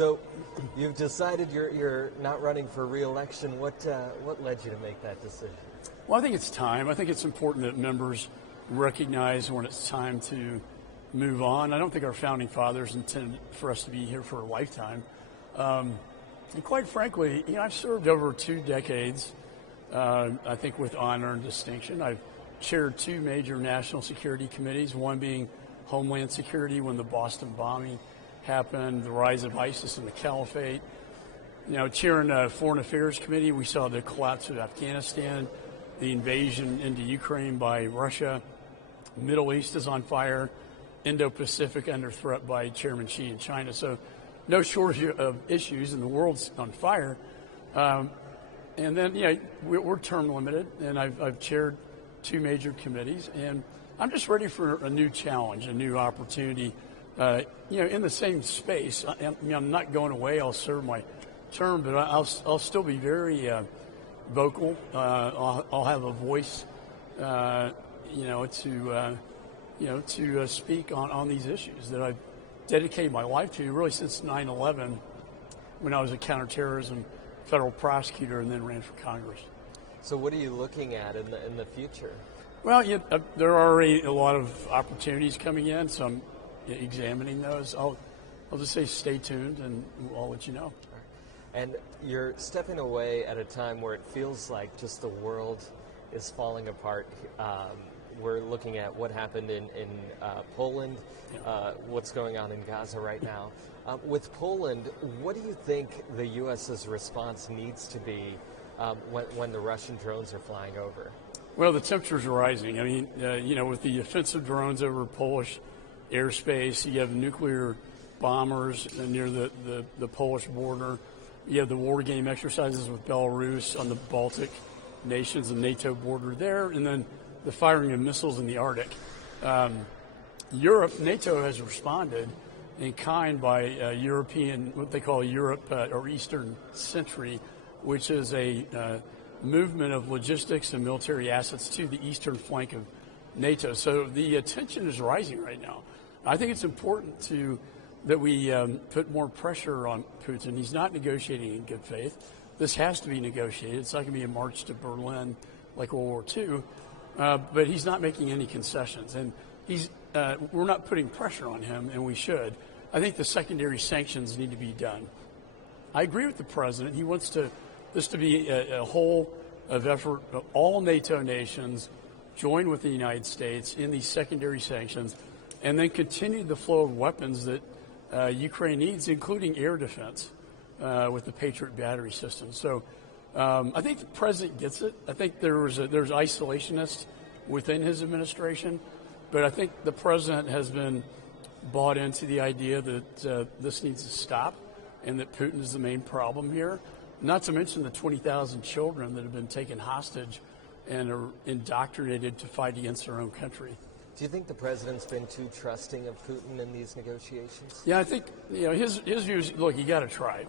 So you've decided you're not running for re-election. What led you to make that decision? Well, I think it's time. I think it's important that members recognize when it's time to move on. I don't think our founding fathers intended for us to be here for a lifetime. And quite frankly, I've served over 2 decades, I think with honor and distinction. I've chaired 2 major national security committees, one being Homeland Security when the Boston bombing happened, the rise of ISIS and the Caliphate. Chairing a Foreign Affairs Committee, we saw the collapse of Afghanistan, the invasion into Ukraine by Russia. Middle East is on fire. Indo-Pacific under threat by Chairman Xi in China. So no shortage of issues, and the world's on fire. And then, we're term limited, and I've chaired 2 major committees, and I'm just ready for a new challenge, a new opportunity, in the same space. I'm not going away. I'll serve my term, but I'll still be very vocal. I'll have a voice, to speak on these issues that I've dedicated my life to really since 9/11, when I was a counterterrorism federal prosecutor and then ran for Congress. So what are you looking at in the future? Well, there are already a lot of opportunities coming in, so I'm examining those. I'll just say stay tuned, and I'll let you know. And you're stepping away at a time where it feels like just the world is falling apart. We're looking at what happened in Poland, what's going on in Gaza right now. With Poland, what do you think the U.S.'s response needs to be when the Russian drones are flying over? Well, the temperatures are rising. I mean, with the offensive drones over Polish airspace, you have nuclear bombers near the Polish border. You have the war game exercises with Belarus on the Baltic nations and NATO border there, and then the firing of missiles in the Arctic. NATO has responded in kind by European, what they call Europe or Eastern Sentry, which is a movement of logistics and military assets to the eastern flank of NATO. So the attention is rising right now. I think it's important that we put more pressure on Putin. He's not negotiating in good faith. This has to be negotiated. It's not going to be a march to Berlin like World War II. But he's not making any concessions, and we're not putting pressure on him, and we should. I think the secondary sanctions need to be done. I agree with the president. He wants this to be a whole of effort. All NATO nations join with the United States in these secondary sanctions, and then continue the flow of weapons that Ukraine needs, including air defense with the Patriot battery system. So I think the president gets it. I think there's isolationists within his administration, but I think the president has been bought into the idea that this needs to stop and that Putin is the main problem here, not to mention the 20,000 children that have been taken hostage and are indoctrinated to fight against their own country. Do you think the president's been too trusting of Putin in these negotiations? Yeah, I think his view is, look, you got to try.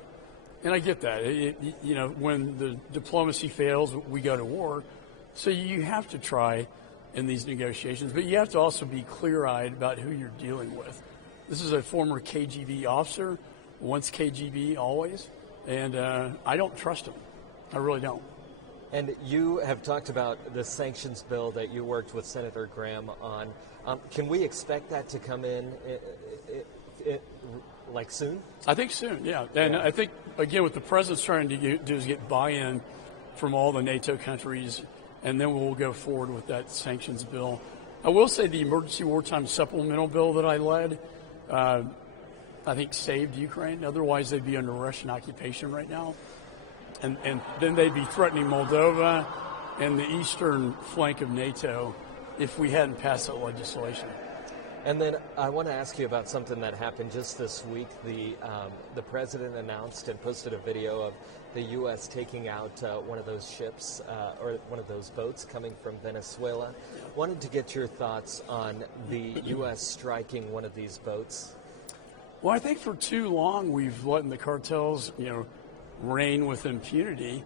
And I get that. When the diplomacy fails, we go to war. So you have to try in these negotiations, but you have to also be clear-eyed about who you're dealing with. This is a former KGB officer, once KGB, always, and I don't trust him. I really don't. And you have talked about the sanctions bill that you worked with Senator Graham on. Can we expect that to come in like soon? I think soon, yeah. And I think, again, what the president's trying to do is get buy-in from all the NATO countries, and then we'll go forward with that sanctions bill. I will say the emergency wartime supplemental bill that I led, I think saved Ukraine. Otherwise, they'd be under Russian occupation right now. And then they'd be threatening Moldova and the eastern flank of NATO if we hadn't passed that legislation. And then I want to ask you about something that happened just this week. The president announced and posted a video of the U.S. taking out one of those ships or one of those boats coming from Venezuela. Wanted to get your thoughts on the U.S. striking one of these boats. Well, I think for too long we've let the cartels, reign with impunity,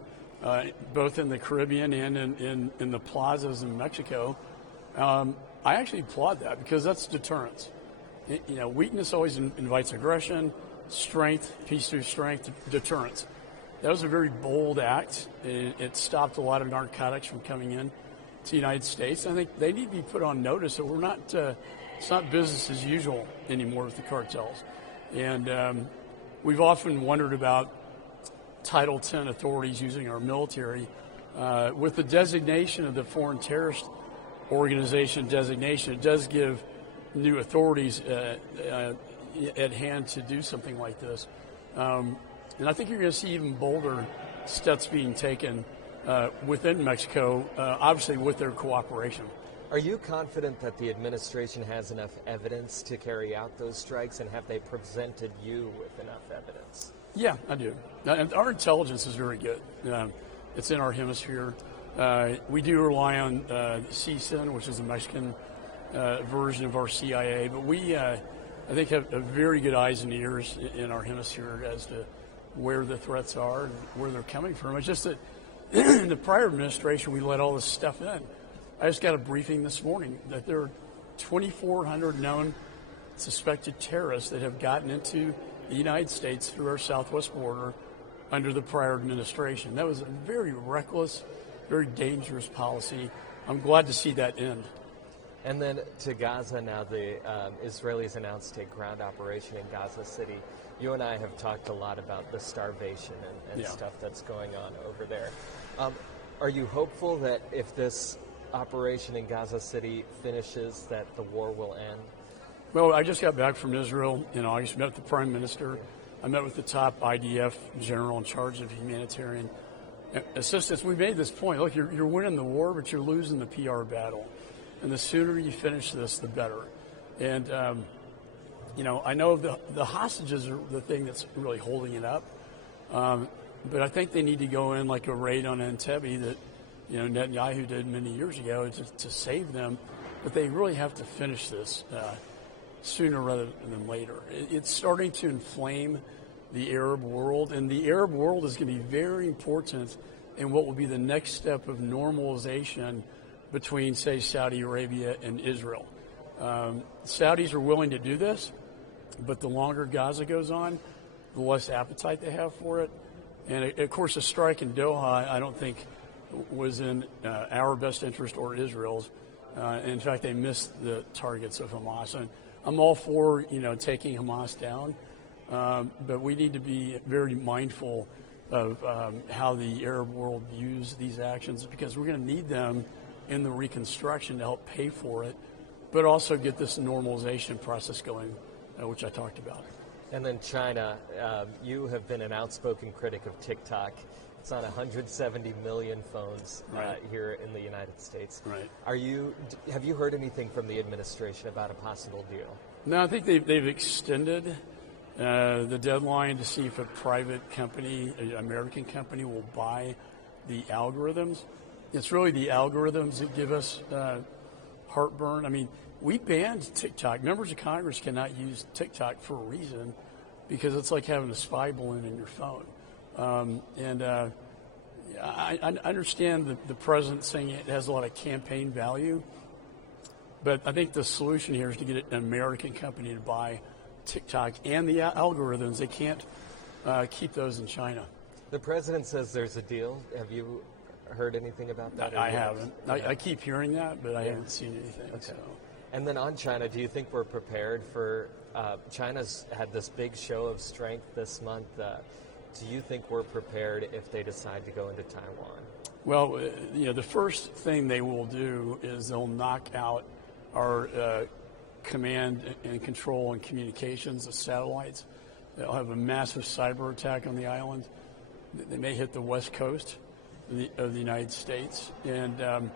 both in the Caribbean and in the plazas in Mexico. I actually applaud that because that's deterrence. Weakness always invites aggression. strength, peace through strength, deterrence. That was a very bold act. It stopped a lot of narcotics from coming in to the United States. I think they need to be put on notice that we're not, it's not business as usual anymore with the cartels. And we've often wondered about Title X authorities using our military. With the designation of the Foreign Terrorist Organization designation, it does give new authorities at hand to do something like this. And I think you're going to see even bolder steps being taken within Mexico, obviously with their cooperation. Are you confident that the administration has enough evidence to carry out those strikes, and have they presented you with enough evidence? Yeah, I do. And our intelligence is very good. It's in our hemisphere. We do rely on CSIN, which is the Mexican version of our CIA, but we, I think, have very good eyes and ears in our hemisphere as to where the threats are and where they're coming from. It's just that in the prior administration, we let all this stuff in. I just got a briefing this morning that there are 2,400 known suspected terrorists that have gotten into the United States through our southwest border under the prior administration. That was a very reckless, very dangerous policy. I'm glad to see that end. And then to Gaza now, the Israelis announced a ground operation in Gaza City. You and I have talked a lot about the starvation and stuff that's going on over there. Are you hopeful that if this operation in Gaza City finishes, that the war will end? Well, I just got back from Israel in August, met with the Prime Minister. I met with the top IDF general in charge of humanitarian assistance. We made this point. Look, you're winning the war, but you're losing the PR battle. And the sooner you finish this, the better. And, I know the hostages are the thing that's really holding it up. But I think they need to go in like a raid on Entebbe that, Netanyahu did many years ago to save them. But they really have to finish this sooner rather than later. It's starting to inflame the Arab world, and the Arab world is going to be very important in what will be the next step of normalization between, say, Saudi Arabia and Israel. Saudis are willing to do this, but the longer Gaza goes on, the less appetite they have for it. And, of course, a strike in Doha, I don't think, was in our best interest or Israel's. In fact, they missed the targets of Hamas. And I'm all for, taking Hamas down, but we need to be very mindful of how the Arab world views these actions, because we're going to need them in the reconstruction to help pay for it, but also get this normalization process going, which I talked about. And then China, you have been an outspoken critic of TikTok. It's on 170 million phones here in the United States. Right. Have you heard anything from the administration about a possible deal? No, I think they've extended the deadline to see if a private company, an American company, will buy the algorithms. It's really the algorithms that give us heartburn. I mean, we banned TikTok. Members of Congress cannot use TikTok for a reason, because it's like having a spy balloon in your phone. I understand the president saying it has a lot of campaign value, but I think the solution here is to get an American company to buy TikTok and the algorithms. They can't keep those in China. The president says there's a deal. Have you heard anything about that? I haven't. I keep hearing that, but I haven't seen anything. Okay. So. And then on China, do you think we're prepared for China's had this big show of strength this month? Do you think we're prepared if they decide to go into Taiwan? Well, the first thing they will do is they'll knock out our command and control and communications of satellites. They'll have a massive cyber attack on the island. They may hit the west coast of the United States. And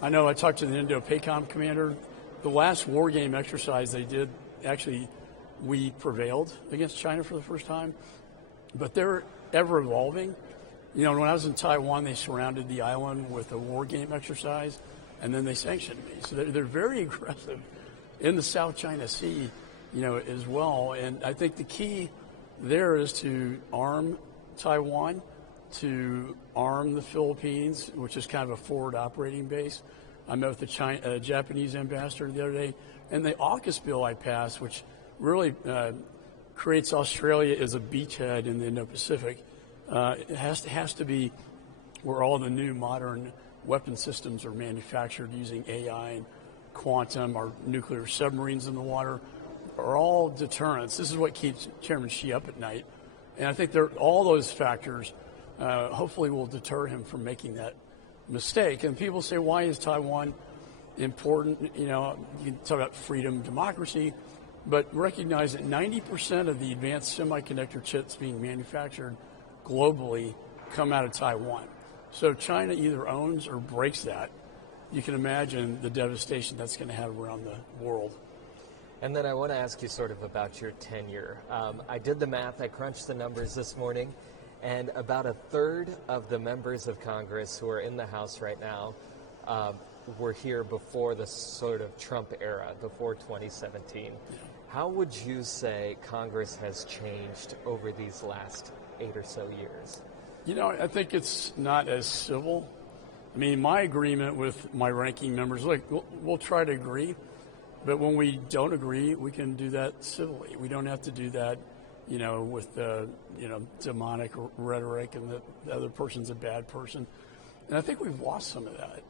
I know I talked to the Indo-PACOM commander. The last war game exercise they did, actually, we prevailed against China for the first time. But they're ever evolving. When I was in Taiwan, they surrounded the island with a war game exercise, and then they sanctioned me. So they're very aggressive in the South China Sea, as well. And I think the key there is to arm Taiwan, to arm the Philippines, which is kind of a forward operating base. I met with the Japanese ambassador the other day, and the AUKUS bill I passed, which really creates Australia as a beachhead in the Indo-Pacific. It has to be where all the new modern weapon systems are manufactured using AI and quantum, our nuclear submarines in the water, are all deterrents. This is what keeps Chairman Xi up at night. And I think all those factors hopefully will deter him from making that mistake. And people say, why is Taiwan important? You know, you can talk about freedom, democracy, but recognize that 90% of the advanced semiconductor chips being manufactured globally come out of Taiwan. So China either owns or breaks that. You can imagine the devastation that's going to have around the world. And then I want to ask you sort of about your tenure. I did the math, I crunched the numbers this morning, and about a third of the members of Congress who are in the House right now were here before the sort of Trump era, before 2017. How would you say Congress has changed over these last 8 or so years? You know, I think it's not as civil. I mean, my agreement with my ranking members, look, we'll try to agree, but when we don't agree, we can do that civilly. We don't have to do that, you know, with demonic rhetoric and the other person's a bad person. And I think we've lost some of that.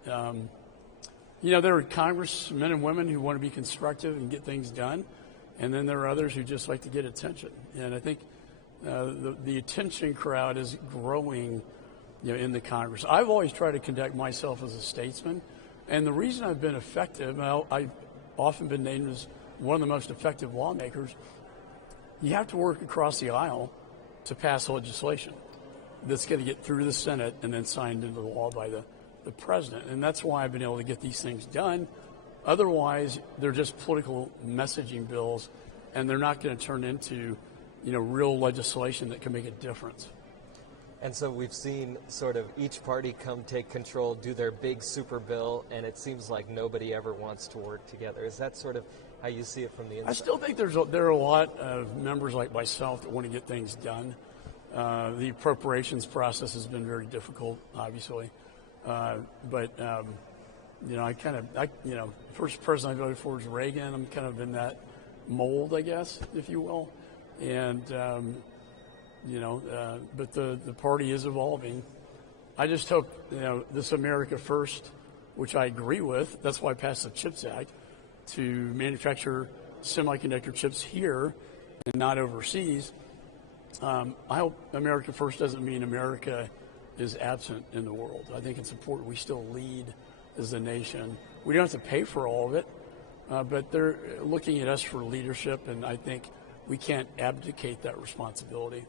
You know, there are congressmen and women who want to be constructive and get things done, and then there are others who just like to get attention. And I think the attention crowd is growing, you know, in the Congress. I've always tried to conduct myself as a statesman, and the reason I've been effective, I've often been named as one of the most effective lawmakers, you have to work across the aisle to pass legislation that's going to get through the Senate and then signed into law by the president. And that's why I've been able to get these things done. Otherwise, they're just political messaging bills, and they're not going to turn into, you know, real legislation that can make a difference. And so we've seen sort of each party come take control, do their big super bill, and it seems like nobody ever wants to work together. Is that sort of how you see it from the inside? I still think there are a lot of members like myself that want to get things done. The appropriations process has been very difficult, obviously. But you know, first person I voted for was Reagan. I'm kind of in that mold, I guess, if you will. And, you know, but the party is evolving. I just hope, you know, this America First, which I agree with, that's why I passed the CHIPS Act, to manufacture semiconductor chips here and not overseas. I hope America First doesn't mean America is absent in the world. I think it's important we still lead as a nation. We don't have to pay for all of it, but they're looking at us for leadership, and I think we can't abdicate that responsibility.